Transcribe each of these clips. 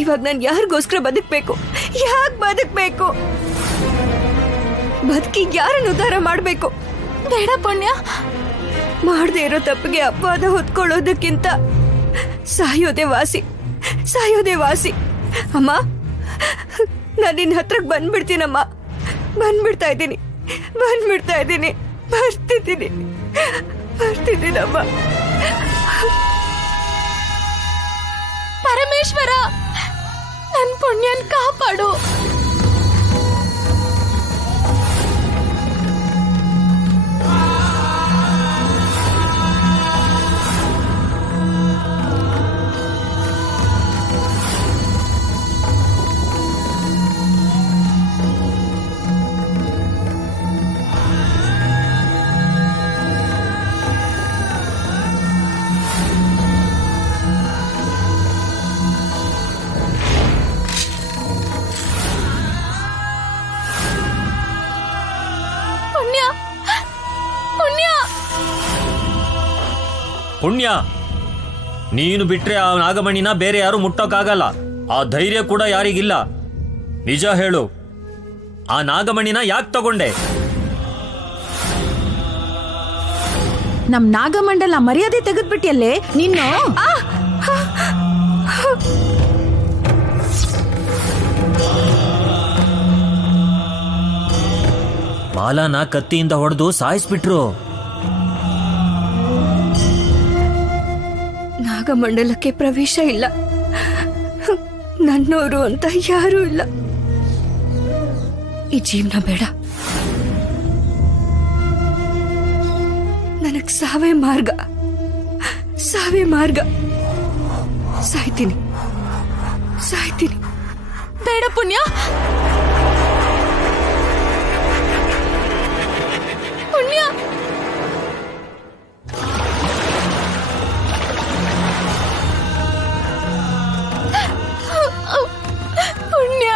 ಇವಾಗ ನಾನು ಯಾರಿಗೋಸ್ಕರ ಬದುಕಬೇಕು? ಯಾಕೆ ಬದುಕಬೇಕು? ಬದುಕಿ ಯಾರನ್ನು ಉದ್ಧಾರ ಮಾಡಬೇಕು? ಬೇಡ ಪುಣ್ಯ, ಮಾಡದೇ ಇರೋ ತಪ್ಪಿಗೆ ಅಪವಾದ ಹೊತ್ಕೊಳ್ಳೋದಕ್ಕಿಂತ ಸಾಯೋದೇ ವಾಸಿ, ಸಾಯೋದೇ ವಾಸಿ. ಅಮ್ಮ, ನಾನು ನಿನ್ನ ಹತ್ರಕ್ಕೆ ಬಂದ್ಬಿಡ್ತೀನಮ್ಮ, ಬಂದ್ಬಿಡ್ತಾ ಇದ್ದೀನಿ, ಬಂದ್ಬಿಡ್ತಾ ಇದ್ದೀನಿ, ಬರ್ತಿದ್ದೀನಮ್ಮ. ಪರಮೇಶ್ವರ, ನನ್ ಪುಣ್ಯನ್ ಕಾಪಾಡು. ಪುಣ್ಯ, ನೀನು ಬಿಟ್ರೆ ಆ ನಾಗಮಣಿನ ಬೇರೆ ಯಾರು ಮುಟ್ಟೋಕ್ಕಾಗಲ್ಲ. ಆ ಧೈರ್ಯ ಕೂಡ ಯಾರಿಗಿಲ್ಲ. ನಿಜ ಹೇಳು, ಆ ನಾಗಮಣಿನ ಯಾಕೆ ತಗೊಂಡೆ? ನಮ್ ನಾಗಮಂಡಲ ಮರ್ಯಾದೆ ತೆಗೆದ್ಬಿಟ್ಟಿಯಲ್ಲೇ ನಿನ್ನು. ಮಾಲಾನ ಕತ್ತಿಯಿಂದ ಹೊಡೆದು ಸಾಯಿಸ್ಬಿಟ್ರು. ನಾಗಮಂಡಲಕ್ಕೆ ಪ್ರವೇಶ ಇಲ್ಲ, ನನ್ನೋರು ಅಂತ ಯಾರೂ ಇಲ್ಲ. ಈ ಜೀವನ ಬೇಡ, ನನಗ್ ಸಾವೇ ಮಾರ್ಗ, ಸಾವೇ ಮಾರ್ಗ. ಸಾಯ್ತೀನಿ, ಸಾಯ್ತೀನಿ. ಬೇಡ ಪುಣ್ಯ, ಪುಣ್ಯ. ಪುಣ್ಯ,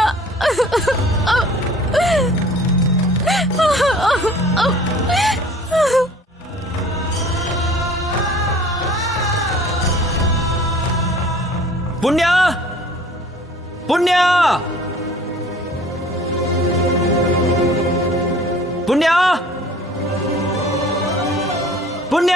ಪುಣ್ಯ, ಪುಣ್ಯ, ಪುಣ್ಯ, ಪುಣ್ಯ.